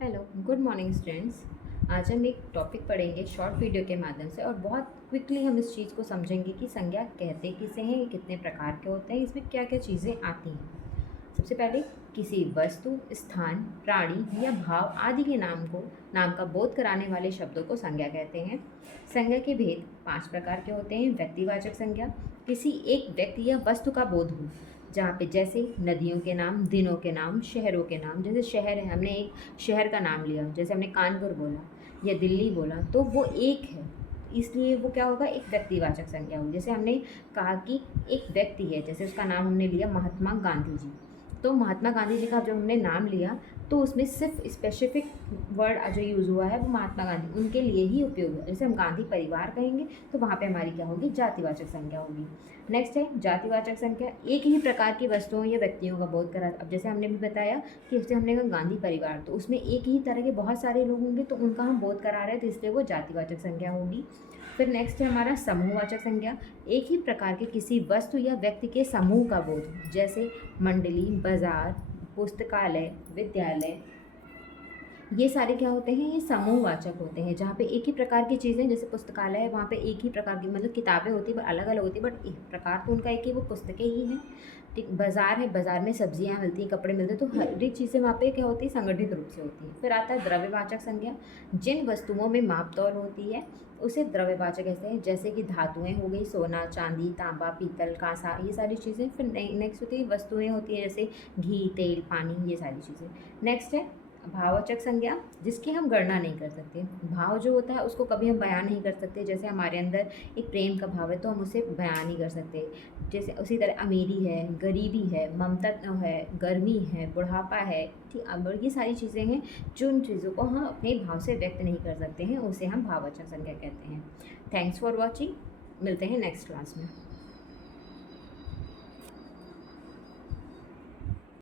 Hello, good morning students. आज हम एक टॉपिक पढ़ेंगे शॉर्ट वीडियो के माध्यम से और बहुत क्विकली हम इस चीज़ को समझेंगे कि संज्ञा कहते किसे हैं, ये कितने प्रकार के होते हैं, इसमें क्या क्या चीज़ें आती हैं। सबसे पहले किसी वस्तु, स्थान, प्राणी या भाव आदि के नाम का बोध कराने वाले शब्दों को संज्ञा कहते हैं। संज्ञा के भेद 5 प्रकार के होते हैं। व्यक्तिवाचक संज्ञा, किसी एक व्यक्ति या वस्तु का बोध हो, जहाँ पे जैसे नदियों के नाम, दिनों के नाम, शहरों के नाम। जैसे शहर है, हमने एक शहर का नाम लिया, जैसे हमने कानपुर बोला या दिल्ली बोला, तो वो एक है, इसलिए वो क्या होगा, एक व्यक्तिवाचक संज्ञा होगी। जैसे हमने कहा कि एक व्यक्ति है, जैसे उसका नाम हमने लिया महात्मा गांधी जी, तो महात्मा गांधी जी का जब हमने नाम लिया तो उसमें सिर्फ स्पेसिफिक वर्ड जो यूज़ हुआ है वो महात्मा गांधी, उनके लिए ही उपयोग हुआ। जैसे हम गांधी परिवार कहेंगे तो वहाँ पे हमारी क्या होगी, जातिवाचक संज्ञा होगी। नेक्स्ट है जातिवाचक संज्ञा, एक ही प्रकार की वस्तुओं या व्यक्तियों का बोध करा। अब जैसे हमने भी बताया कि जैसे हमने कहा गांधी परिवार, तो उसमें एक ही तरह के बहुत सारे लोग होंगे, तो उनका हम बोध करा रहे हैं, तो इसलिए वो जातिवाचक संज्ञा होगी। फिर नेक्स्ट है हमारा समूहवाचक संज्ञा, एक ही प्रकार के किसी वस्तु या व्यक्ति के समूह का बोध, जैसे मंडली, बाजार, पुस्तकालय, विद्यालय, ये सारे क्या होते हैं, ये समूहवाचक होते हैं। जहाँ पे एक ही प्रकार की चीज़ें, जैसे पुस्तकालय है, वहाँ पे एक ही प्रकार की मतलब किताबें होती है, अलग अलग होती है, बट एक प्रकार तो उनका एक ही, वो पुस्तकें ही हैं। ठीक, बाज़ार है, बाज़ार में सब्जियाँ मिलती हैं, कपड़े मिलते हैं, तो हर एक चीज़ें वहाँ पे क्या होती है, संगठित रूप से होती है। फिर आता है द्रव्यवाचक संज्ञा, जिन वस्तुओं में माप तौल होती है उसे द्रव्यवाचक कहते हैं, जैसे कि धातुएं हो गई, सोना, चांदी, तांबा, पीतल, कांसा, ये सारी चीज़ें। फिर नेक्स्ट होती है वस्तुएं होती हैं, जैसे घी, तेल, पानी, ये सारी चीज़ें। नेक्स्ट है भाववाचक संज्ञा, जिसकी हम गणना नहीं कर सकते। भाव जो होता है उसको कभी हम बयान नहीं कर सकते। जैसे हमारे अंदर एक प्रेम का भाव है तो हम उसे बयान नहीं कर सकते। जैसे उसी तरह अमीरी है, गरीबी है, ममता है, गर्मी है, बुढ़ापा है, ठीक, अब ये सारी चीज़ें हैं जो उन चीज़ों को हम अपने भाव से व्यक्त नहीं कर सकते हैं, उसे हम भाववाचक संज्ञा कहते हैं। थैंक्स फॉर वॉचिंग, मिलते हैं नेक्स्ट क्लास में।